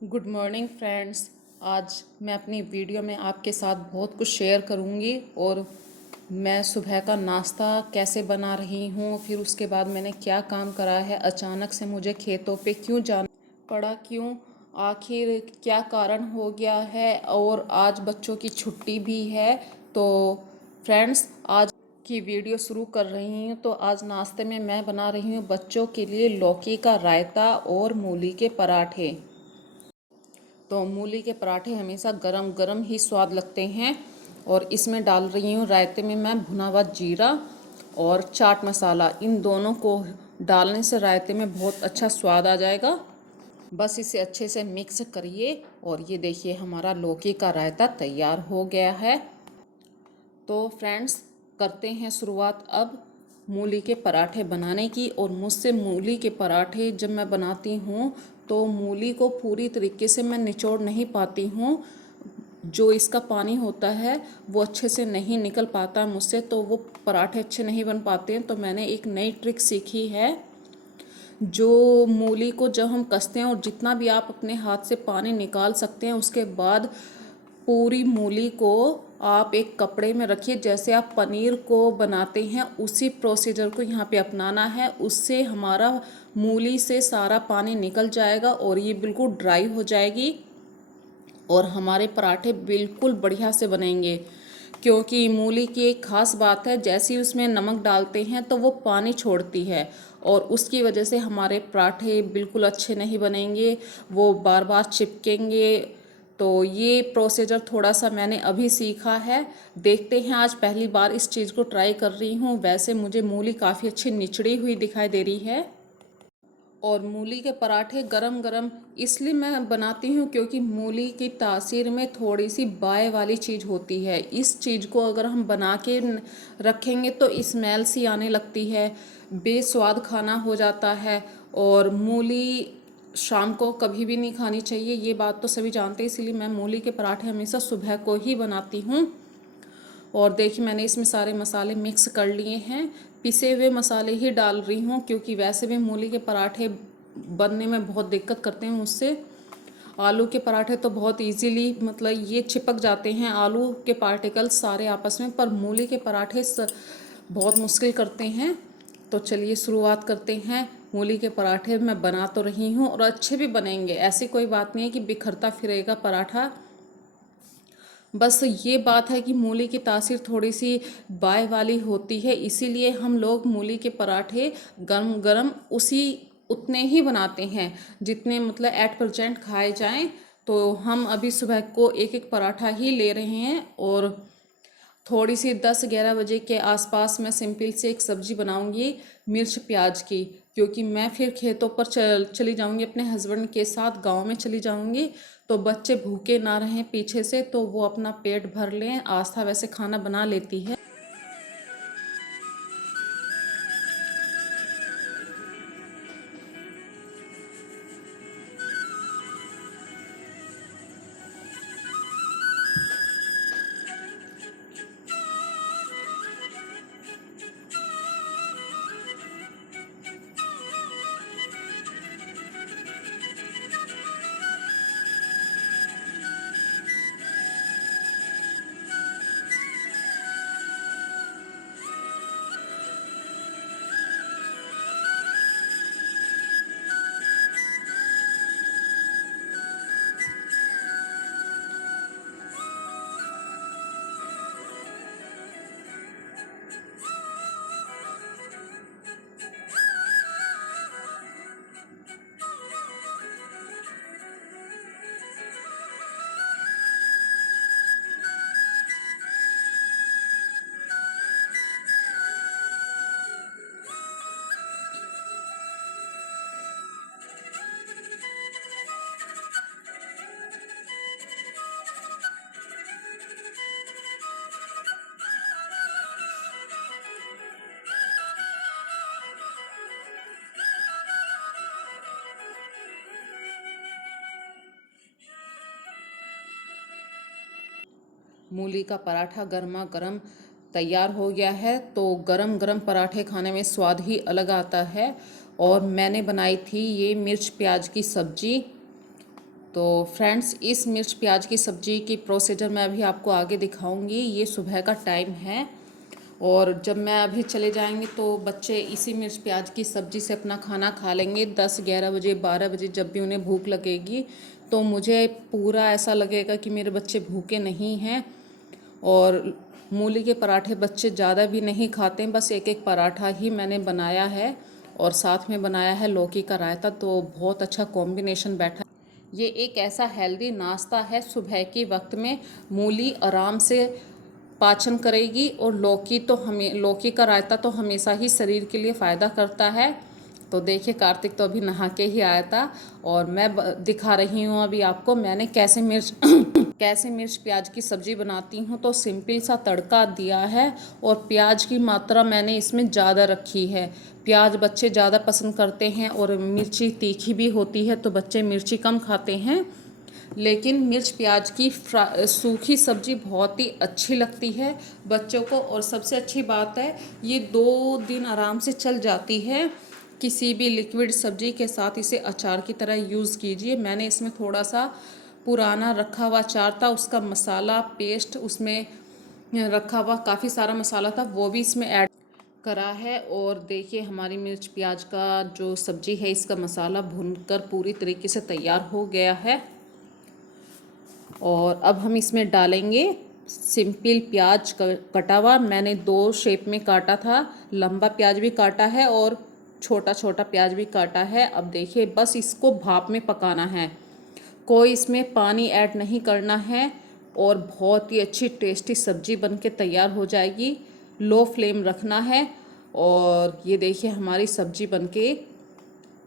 Good morning friends. आज मैं अपनी वीडियो में आपके साथ बहुत कुछ शेयर करूंगी और मैं सुबह का नाश्ता कैसे बना रही हूँ, फिर उसके बाद मैंने क्या काम करा है, अचानक से मुझे खेतों पे क्यों जाना पड़ा, क्यों, आखिर क्या कारण हो गया है, और आज बच्चों की छुट्टी भी है। तो फ्रेंड्स, आज की वीडियो शुरू कर रही हूँ। तो आज नाश्ते में मैं बना रही हूँ बच्चों के लिए लौकी का रायता और मूली के पराठे। तो मूली के पराठे हमेशा गरम गरम ही स्वाद लगते हैं। और इसमें डाल रही हूँ रायते में मैं भुना हुआ जीरा और चाट मसाला। इन दोनों को डालने से रायते में बहुत अच्छा स्वाद आ जाएगा। बस इसे अच्छे से मिक्स करिए और ये देखिए हमारा लौकी का रायता तैयार हो गया है। तो फ्रेंड्स, करते हैं शुरुआत अब मूली के पराठे बनाने की। और मुझसे मूली के पराठे जब मैं बनाती हूँ तो मूली को पूरी तरीके से मैं निचोड़ नहीं पाती हूँ। जो इसका पानी होता है वो अच्छे से नहीं निकल पाता मुझसे, तो वो पराठे अच्छे नहीं बन पाते हैं। तो मैंने एक नई ट्रिक सीखी है। जो मूली को जब हम कसते हैं और जितना भी आप अपने हाथ से पानी निकाल सकते हैं, उसके बाद पूरी मूली को आप एक कपड़े में रखिए। जैसे आप पनीर को बनाते हैं उसी प्रोसीजर को यहाँ पे अपनाना है। उससे हमारा मूली से सारा पानी निकल जाएगा और ये बिल्कुल ड्राई हो जाएगी और हमारे पराठे बिल्कुल बढ़िया से बनेंगे। क्योंकि मूली की एक ख़ास बात है, जैसे ही उसमें नमक डालते हैं तो वो पानी छोड़ती है और उसकी वजह से हमारे पराठे बिल्कुल अच्छे नहीं बनेंगे, वो बार बार चिपकेंगे। तो ये प्रोसीजर थोड़ा सा मैंने अभी सीखा है। देखते हैं, आज पहली बार इस चीज़ को ट्राई कर रही हूँ। वैसे मुझे मूली काफ़ी अच्छी निचड़ी हुई दिखाई दे रही है। और मूली के पराठे गरम गरम इसलिए मैं बनाती हूँ क्योंकि मूली की तासीर में थोड़ी सी बाय वाली चीज़ होती है। इस चीज़ को अगर हम बना के रखेंगे तो स्मेल सी आने लगती है, बेस्वाद खाना हो जाता है। और मूली शाम को कभी भी नहीं खानी चाहिए, ये बात तो सभी जानते हैं। इसीलिए मैं मूली के पराठे हमेशा सुबह को ही बनाती हूँ। और देखिए मैंने इसमें सारे मसाले मिक्स कर लिए हैं। पिसे हुए मसाले ही डाल रही हूँ क्योंकि वैसे भी मूली के पराठे बनने में बहुत दिक्कत करते हैं मुझसे। आलू के पराठे तो बहुत इजीली मतलब ये चिपक जाते हैं आलू के पार्टिकल्स सारे आपस में, पर मूली के पराठे बहुत मुश्किल करते हैं। तो चलिए शुरुआत करते हैं। मूली के पराठे मैं बना तो रही हूँ और अच्छे भी बनेंगे, ऐसी कोई बात नहीं है कि बिखरता फिरेगा पराठा। बस ये बात है कि मूली की तासीर थोड़ी सी बाय वाली होती है, इसीलिए हम लोग मूली के पराठे गरम गरम उसी उतने ही बनाते हैं जितने मतलब एट प्रेजेंट खाए जाएं। तो हम अभी सुबह को एक एक पराठा ही ले रहे हैं और थोड़ी सी 10-11 बजे के आसपास मैं सिंपल से एक सब्ज़ी बनाऊंगी मिर्च प्याज की। क्योंकि मैं फिर खेतों पर चली जाऊंगी, अपने हस्बैंड के साथ गांव में चली जाऊंगी। तो बच्चे भूखे ना रहें पीछे से, तो वो अपना पेट भर लें। आस्था वैसे खाना बना लेती है। मूली का पराठा गर्मा गर्म तैयार हो गया है। तो गरम गरम पराठे खाने में स्वाद ही अलग आता है। और मैंने बनाई थी ये मिर्च प्याज की सब्जी। तो फ्रेंड्स, इस मिर्च प्याज की सब्ज़ी की प्रोसीजर मैं अभी आपको आगे दिखाऊंगी। ये सुबह का टाइम है और जब मैं अभी चले जाएंगे तो बच्चे इसी मिर्च प्याज की सब्ज़ी से अपना खाना खा लेंगे 10-11 बजे 12 बजे, जब भी उन्हें भूख लगेगी। तो मुझे पूरा ऐसा लगेगा कि मेरे बच्चे भूखे नहीं हैं। और मूली के पराठे बच्चे ज़्यादा भी नहीं खाते हैं, बस एक एक पराठा ही मैंने बनाया है और साथ में बनाया है लौकी का रायता। तो बहुत अच्छा कॉम्बिनेशन बैठा। ये एक ऐसा हेल्दी नाश्ता है सुबह के वक्त में। मूली आराम से पाचन करेगी और लौकी का रायता तो हमेशा ही शरीर के लिए फ़ायदा करता है। तो देखिए, कार्तिक तो अभी नहा के ही आया था और मैं दिखा रही हूँ अभी आपको मैंने कैसे मिर्च कैसे मिर्च प्याज की सब्ज़ी बनाती हूँ। तो सिंपल सा तड़का दिया है और प्याज की मात्रा मैंने इसमें ज़्यादा रखी है। प्याज बच्चे ज़्यादा पसंद करते हैं और मिर्ची तीखी भी होती है, तो बच्चे मिर्ची कम खाते हैं। लेकिन मिर्च प्याज की सूखी सब्ज़ी बहुत ही अच्छी लगती है बच्चों को। और सबसे अच्छी बात है, ये 2 दिन आराम से चल जाती है। किसी भी लिक्विड सब्ज़ी के साथ इसे अचार की तरह यूज़ कीजिए। मैंने इसमें थोड़ा सा पुराना रखा हुआ अचार था, उसका मसाला पेस्ट उसमें रखा हुआ काफ़ी सारा मसाला था, वो भी इसमें ऐड करा है। और देखिए, हमारी मिर्च प्याज का जो सब्ज़ी है, इसका मसाला भुनकर पूरी तरीके से तैयार हो गया है। और अब हम इसमें डालेंगे सिंपल प्याज कटा हुआ। मैंने 2 शेप में काटा था, लंबा प्याज भी काटा है और छोटा छोटा प्याज भी काटा है। अब देखिए, बस इसको भाप में पकाना है, कोई इसमें पानी ऐड नहीं करना है और बहुत ही अच्छी टेस्टी सब्ज़ी बनके तैयार हो जाएगी। लो फ्लेम रखना है। और ये देखिए, हमारी सब्ज़ी बनके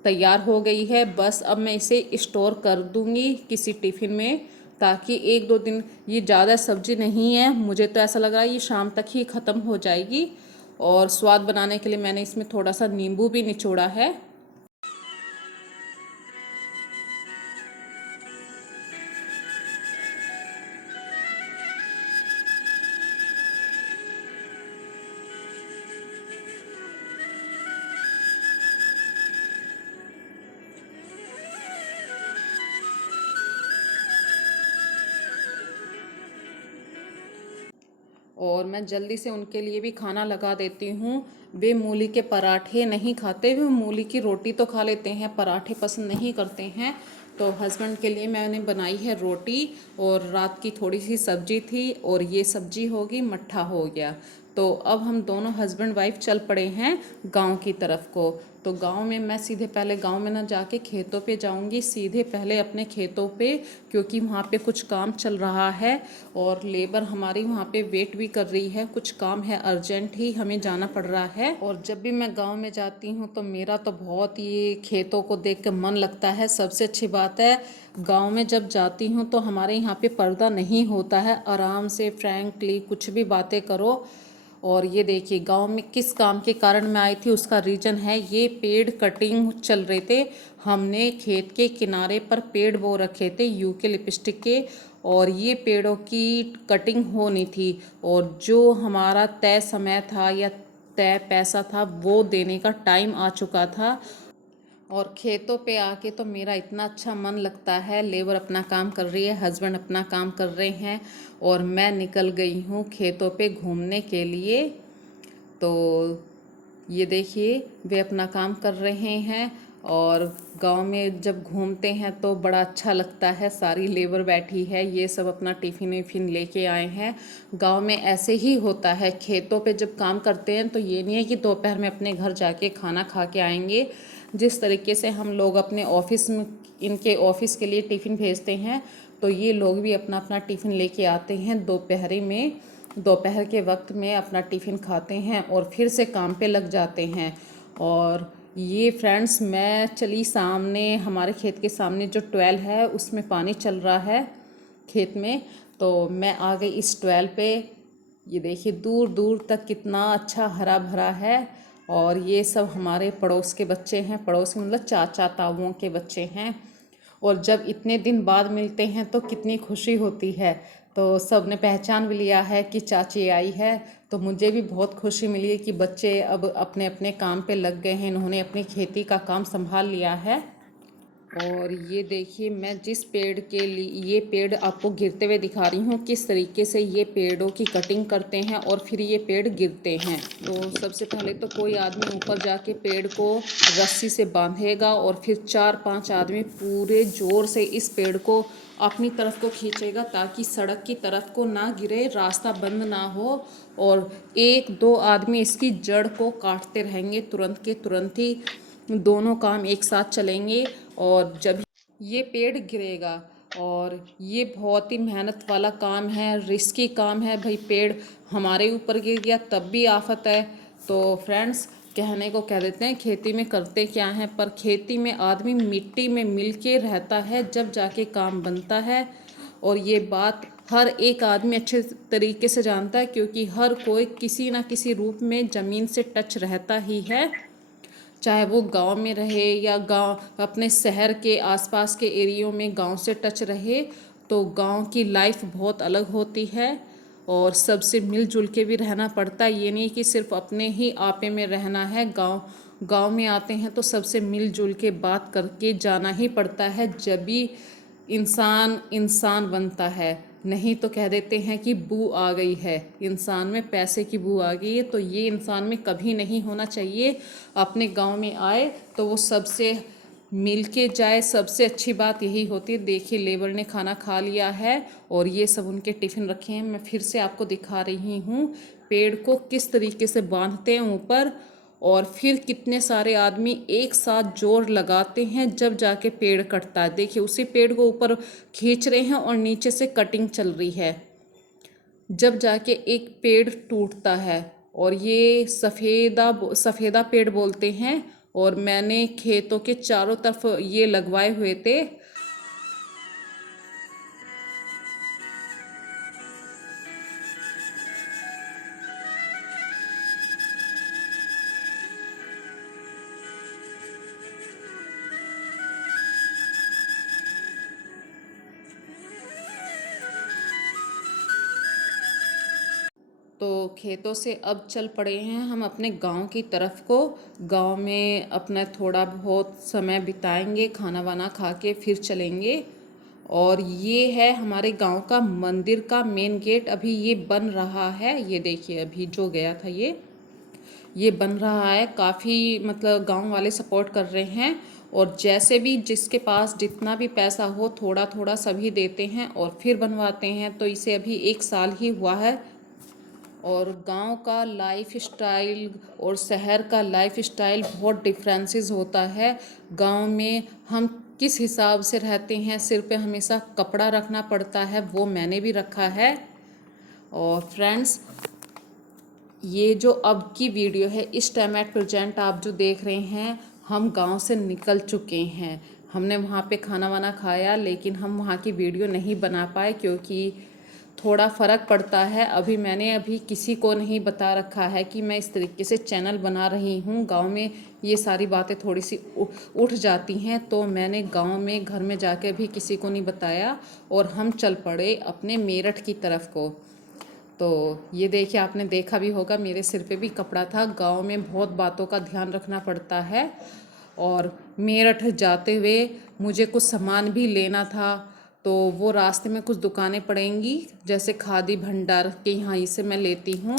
तैयार हो गई है। बस अब मैं इसे स्टोर कर दूंगी किसी टिफ़िन में, ताकि 1-2 दिन, ये ज़्यादा सब्ज़ी नहीं है, मुझे तो ऐसा लग रहा है ये शाम तक ही ख़त्म हो जाएगी। और स्वाद बनाने के लिए मैंने इसमें थोड़ा सा नींबू भी निचोड़ा है। और मैं जल्दी से उनके लिए भी खाना लगा देती हूँ। वे मूली के पराठे नहीं खाते, वे मूली की रोटी तो खा लेते हैं, पराठे पसंद नहीं करते हैं। तो हस्बैंड के लिए मैंने बनाई है रोटी और रात की थोड़ी सी सब्जी थी और ये सब्जी होगी, मट्ठा हो गया। तो अब हम दोनों हस्बैंड वाइफ चल पड़े हैं गांव की तरफ को। तो गांव में मैं सीधे पहले गांव में ना जाके खेतों पे जाऊंगी, सीधे पहले अपने खेतों पे, क्योंकि वहाँ पे कुछ काम चल रहा है और लेबर हमारी वहाँ पे वेट भी कर रही है। कुछ काम है, अर्जेंट ही हमें जाना पड़ रहा है। और जब भी मैं गांव में जाती हूँ तो मेरा तो बहुत ही खेतों को देख कर मन लगता है। सबसे अच्छी बात है, गांव में जब जाती हूँ तो हमारे यहाँ पे पर्दा नहीं होता है, आराम से फ्रैंकली कुछ भी बातें करो। और ये देखिए, गांव में किस काम के कारण मैं आई थी, उसका रीज़न है ये पेड़ कटिंग चल रहे थे। हमने खेत के किनारे पर पेड़ बो रखे थे यूकेलिप्टस के, और ये पेड़ों की कटिंग होनी थी। और जो हमारा तय समय था या तय पैसा था, वो देने का टाइम आ चुका था। और खेतों पे आके तो मेरा इतना अच्छा मन लगता है। लेबर अपना काम कर रही है, हस्बैंड अपना काम कर रहे हैं और मैं निकल गई हूँ खेतों पे घूमने के लिए। तो ये देखिए, वे अपना काम कर रहे हैं। और गांव में जब घूमते हैं तो बड़ा अच्छा लगता है। सारी लेबर बैठी है, ये सब अपना टिफ़िन विफ़िन लेके आए हैं। गांव में ऐसे ही होता है, खेतों पे जब काम करते हैं तो ये नहीं है कि दोपहर में अपने घर जाके खाना खा के आएंगे। जिस तरीके से हम लोग अपने ऑफिस में, इनके ऑफिस के लिए टिफ़िन भेजते हैं, तो ये लोग भी अपना अपना टिफ़िन लेके आते हैं दोपहरी में, दोपहर के वक्त में अपना टिफ़िन खाते हैं और फिर से काम पे लग जाते हैं। और ये फ्रेंड्स, मैं चली सामने, हमारे खेत के सामने जो ट्वेल है उसमें पानी चल रहा है खेत में, तो मैं आ गई इस ट्वेल पे। ये देखिए, दूर दूर तक कितना अच्छा हरा भरा है। और ये सब हमारे पड़ोस के बच्चे हैं, पड़ोस में मतलब चाचा ताऊओं के बच्चे हैं। और जब इतने दिन बाद मिलते हैं तो कितनी खुशी होती है। तो सब ने पहचान भी लिया है कि चाची आई है। तो मुझे भी बहुत खुशी मिली है कि बच्चे अब अपने अपने काम पे लग गए हैं, इन्होंने अपनी खेती का काम संभाल लिया है। और ये देखिए मैं जिस पेड़ के लिए ये पेड़ आपको गिरते हुए दिखा रही हूँ, किस तरीके से ये पेड़ों की कटिंग करते हैं और फिर ये पेड़ गिरते हैं। तो सबसे पहले तो कोई आदमी ऊपर जाके पेड़ को रस्सी से बांधेगा और फिर 4-5 आदमी पूरे ज़ोर से इस पेड़ को अपनी तरफ को खींचेगा ताकि सड़क की तरफ को ना गिरे, रास्ता बंद ना हो। और 1-2 आदमी इसकी जड़ को काटते रहेंगे, तुरंत के तुरंत ही दोनों काम एक साथ चलेंगे और जब ये पेड़ गिरेगा। और ये बहुत ही मेहनत वाला काम है, रिस्की काम है भाई। पेड़ हमारे ऊपर गिर गया तब भी आफत है। तो फ्रेंड्स, कहने को कह देते हैं खेती में करते क्या हैं, पर खेती में आदमी मिट्टी में मिल के रहता है जब जाके काम बनता है। और ये बात हर एक आदमी अच्छे तरीके से जानता है, क्योंकि हर कोई किसी ना किसी रूप में ज़मीन से टच रहता ही है, चाहे वो गांव में रहे या गांव अपने शहर के आसपास के एरियो में गांव से टच रहे। तो गांव की लाइफ बहुत अलग होती है और सबसे मिलजुल के भी रहना पड़ता है। ये नहीं कि सिर्फ अपने ही आपे में रहना है। गांव गांव में आते हैं तो सबसे मिलजुल के बात करके जाना ही पड़ता है, जब भी इंसान इंसान बनता है। नहीं तो कह देते हैं कि बू आ गई है, इंसान में पैसे की बू आ गई है। तो ये इंसान में कभी नहीं होना चाहिए। अपने गांव में आए तो वो सबसे मिल के जाए, सबसे अच्छी बात यही होती है। देखिए लेबर ने खाना खा लिया है और ये सब उनके टिफ़िन रखे हैं। मैं फिर से आपको दिखा रही हूँ पेड़ को किस तरीके से बांधते हैं ऊपर, और फिर कितने सारे आदमी एक साथ जोर लगाते हैं जब जाके पेड़ कटता है। देखिए उसी पेड़ को ऊपर खींच रहे हैं और नीचे से कटिंग चल रही है, जब जाके एक पेड़ टूटता है। और ये सफ़ेदा पेड़ बोलते हैं। और मैंने खेतों के चारों तरफ ये लगवाए हुए थे। तो खेतों से अब चल पड़े हैं हम अपने गांव की तरफ को। गांव में अपना थोड़ा बहुत समय बिताएंगे, खाना वाना खा के फिर चलेंगे। और ये है हमारे गांव का मंदिर का मेन गेट, अभी ये बन रहा है। ये देखिए अभी जो गया था ये बन रहा है। काफ़ी मतलब गांव वाले सपोर्ट कर रहे हैं। और जैसे भी जिसके पास जितना भी पैसा हो थोड़ा थोड़ा सभी देते हैं और फिर बनवाते हैं। तो इसे अभी 1 साल ही हुआ है। और गांव का लाइफ स्टाइल और शहर का लाइफ स्टाइल बहुत डिफरेंसेस होता है। गांव में हम किस हिसाब से रहते हैं, सिर पे हमेशा कपड़ा रखना पड़ता है, वो मैंने भी रखा है। और फ्रेंड्स, ये जो अब की वीडियो है इस टाइम एट प्रेजेंट आप जो देख रहे हैं, हम गांव से निकल चुके हैं। हमने वहाँ पे खाना वाना खाया, लेकिन हम वहाँ की वीडियो नहीं बना पाए क्योंकि थोड़ा फ़र्क पड़ता है। अभी किसी को नहीं बता रखा है कि मैं इस तरीके से चैनल बना रही हूँ। गांव में ये सारी बातें थोड़ी सी उठ जाती हैं, तो मैंने गांव में घर में जाके भी किसी को नहीं बताया और हम चल पड़े अपने मेरठ की तरफ को। तो ये देखिए आपने देखा भी होगा मेरे सिर पे भी कपड़ा था। गांव में बहुत बातों का ध्यान रखना पड़ता है। और मेरठ जाते हुए मुझे कुछ सामान भी लेना था, तो वो रास्ते में कुछ दुकानें पड़ेंगी जैसे खादी भंडार के, यहाँ से मैं लेती हूँ।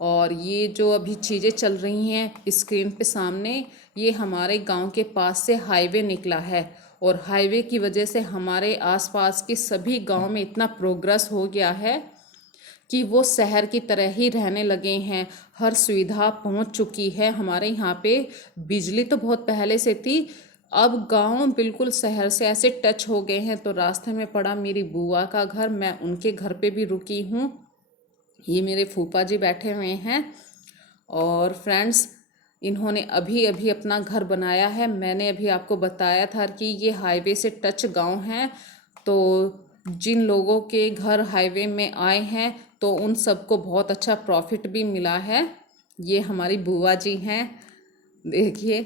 और ये जो अभी चीज़ें चल रही हैं स्क्रीन पे सामने, ये हमारे गांव के पास से हाईवे निकला है। और हाईवे की वजह से हमारे आसपास के सभी गांव में इतना प्रोग्रेस हो गया है कि वो शहर की तरह ही रहने लगे हैं। हर सुविधा पहुंच चुकी है हमारे यहाँ पे। बिजली तो बहुत पहले से थी, अब गांव बिल्कुल शहर से ऐसे टच हो गए हैं। तो रास्ते में पड़ा मेरी बुआ का घर, मैं उनके घर पे भी रुकी हूँ। ये मेरे फूफा जी बैठे हुए हैं। और फ्रेंड्स, इन्होंने अभी अभी अपना घर बनाया है। मैंने अभी आपको बताया था कि ये हाईवे से टच गांव हैं। तो जिन लोगों के घर हाईवे में आए हैं तो उन सबको बहुत अच्छा प्रॉफिट भी मिला है। ये हमारी बुआ जी हैं, देखिए।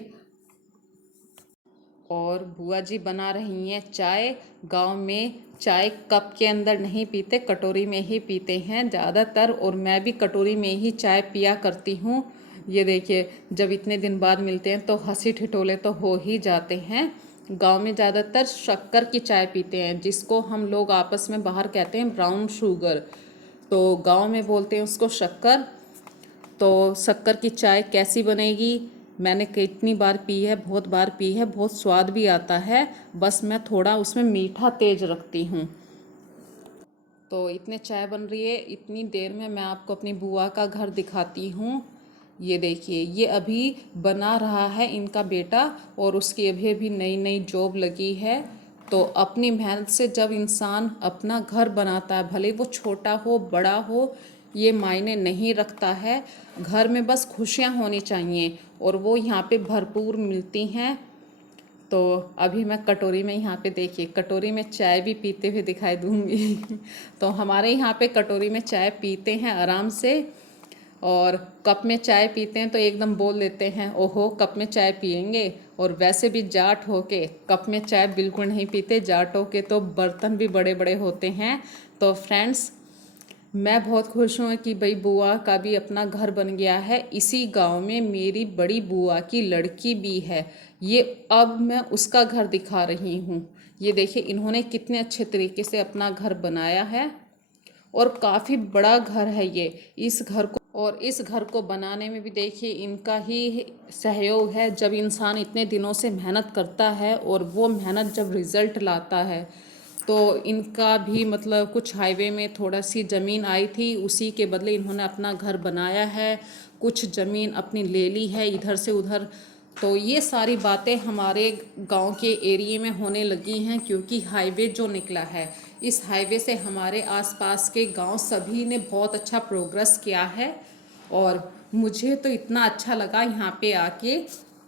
और बुआ जी बना रही हैं चाय। गांव में चाय कप के अंदर नहीं पीते, कटोरी में ही पीते हैं ज़्यादातर। और मैं भी कटोरी में ही चाय पिया करती हूँ। ये देखिए, जब इतने दिन बाद मिलते हैं तो हंसी ठिठोले तो हो ही जाते हैं। गांव में ज़्यादातर शक्कर की चाय पीते हैं, जिसको हम लोग आपस में बाहर कहते हैं ब्राउन शुगर, तो गांव में बोलते हैं उसको शक्कर। तो शक्कर की चाय कैसी बनेगी, मैंने कितनी बार पी है, बहुत बार पी है, बहुत स्वाद भी आता है। बस मैं थोड़ा उसमें मीठा तेज रखती हूँ। तो इतने चाय बन रही है, इतनी देर में मैं आपको अपनी बुआ का घर दिखाती हूँ। ये देखिए, ये अभी बना रहा है इनका बेटा, और उसकी अभी अभी नई नई जॉब लगी है। तो अपनी मेहनत से जब इंसान अपना घर बनाता है, भले वो छोटा हो बड़ा हो, ये मायने नहीं रखता है, घर में बस खुशियाँ होनी चाहिए, और वो यहाँ पे भरपूर मिलती हैं। तो अभी मैं कटोरी में, यहाँ पे देखिए, कटोरी में चाय भी पीते हुए दिखाई दूंगी। तो हमारे यहाँ पे कटोरी में चाय पीते हैं आराम से, और कप में चाय पीते हैं तो एकदम बोल देते हैं ओहो कप में चाय पियेंगे। और वैसे भी जाट होके कप में चाय बिल्कुल नहीं पीते, जाटों के तो बर्तन भी बड़े बड़े होते हैं। तो फ्रेंड्स, मैं बहुत खुश हूँ कि भाई बुआ का भी अपना घर बन गया है। इसी गांव में मेरी बड़ी बुआ की लड़की भी है, ये अब मैं उसका घर दिखा रही हूँ। ये देखिए, इन्होंने कितने अच्छे तरीके से अपना घर बनाया है, और काफ़ी बड़ा घर है ये। इस घर को बनाने में भी देखिए इनका ही सहयोग है। जब इंसान इतने दिनों से मेहनत करता है और वो मेहनत जब रिज़ल्ट लाता है, तो इनका भी मतलब कुछ हाईवे में थोड़ा सी ज़मीन आई थी, उसी के बदले इन्होंने अपना घर बनाया है। कुछ ज़मीन अपनी ले ली है इधर से उधर। तो ये सारी बातें हमारे गांव के एरिए में होने लगी हैं, क्योंकि हाईवे जो निकला है, इस हाईवे से हमारे आसपास के गांव सभी ने बहुत अच्छा प्रोग्रेस किया है। और मुझे तो इतना अच्छा लगा यहाँ पे आके,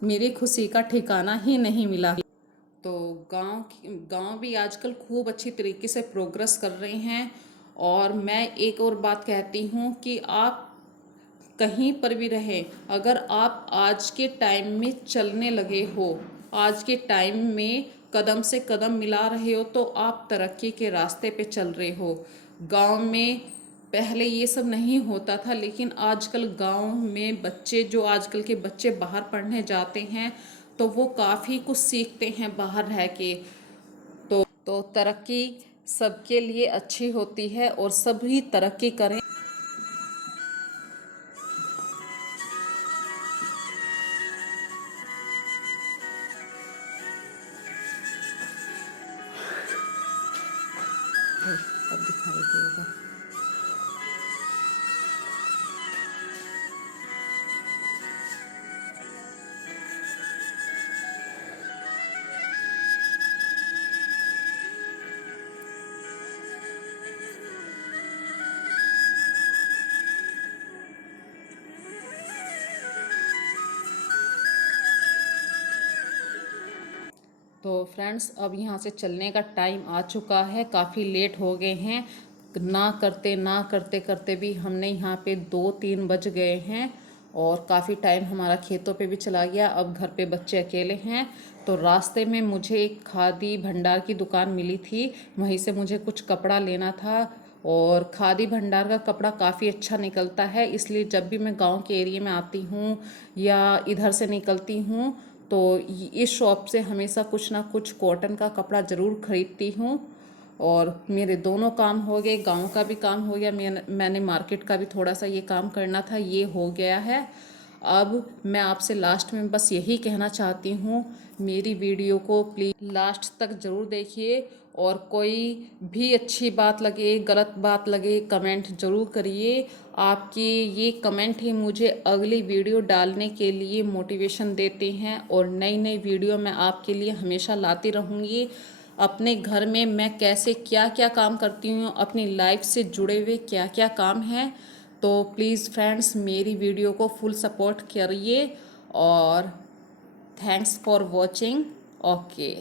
मेरी खुशी का ठिकाना ही नहीं मिला। तो गांव भी आजकल खूब अच्छी तरीके से प्रोग्रेस कर रहे हैं। और मैं एक और बात कहती हूँ कि आप कहीं पर भी रहें, अगर आप आज के टाइम में चलने लगे हो, आज के टाइम में कदम से कदम मिला रहे हो, तो आप तरक्की के रास्ते पे चल रहे हो। गांव में पहले ये सब नहीं होता था, लेकिन आजकल गांव में बच्चे, जो आजकल के बच्चे बाहर पढ़ने जाते हैं, तो वो काफ़ी कुछ सीखते हैं बाहर रह के। तो तरक्की सबके लिए अच्छी होती है, और सभी तरक्की करें। अब दिखाई देगा। तो फ्रेंड्स, अब यहाँ से चलने का टाइम आ चुका है, काफ़ी लेट हो गए हैं। ना करते करते भी हमने यहाँ पे 2-3 बज गए हैं, और काफ़ी टाइम हमारा खेतों पे भी चला गया। अब घर पे बच्चे अकेले हैं। तो रास्ते में मुझे एक खादी भंडार की दुकान मिली थी, वहीं से मुझे कुछ कपड़ा लेना था। और खादी भंडार का कपड़ा काफ़ी अच्छा निकलता है, इसलिए जब भी मैं गांव के एरिया में आती हूँ या इधर से निकलती हूँ, तो इस शॉप से हमेशा कुछ ना कुछ कॉटन का कपड़ा ज़रूर खरीदती हूँ। और मेरे दोनों काम हो गए, गांव का भी काम हो गया, मैंने मार्केट का भी थोड़ा सा ये काम करना था, ये हो गया है। अब मैं आपसे लास्ट में बस यही कहना चाहती हूँ, मेरी वीडियो को प्लीज़ लास्ट तक ज़रूर देखिए, और कोई भी अच्छी बात लगे, गलत बात लगे, कमेंट ज़रूर करिए। आपकी ये कमेंट ही मुझे अगली वीडियो डालने के लिए मोटिवेशन देते हैं, और नई नई वीडियो मैं आपके लिए हमेशा लाती रहूँगी। अपने घर में मैं कैसे क्या क्या काम करती हूँ, अपनी लाइफ से जुड़े हुए क्या क्या काम हैं। तो प्लीज़ फ्रेंड्स, मेरी वीडियो को फुल सपोर्ट करिए, और थैंक्स फॉर वॉचिंग। ओके।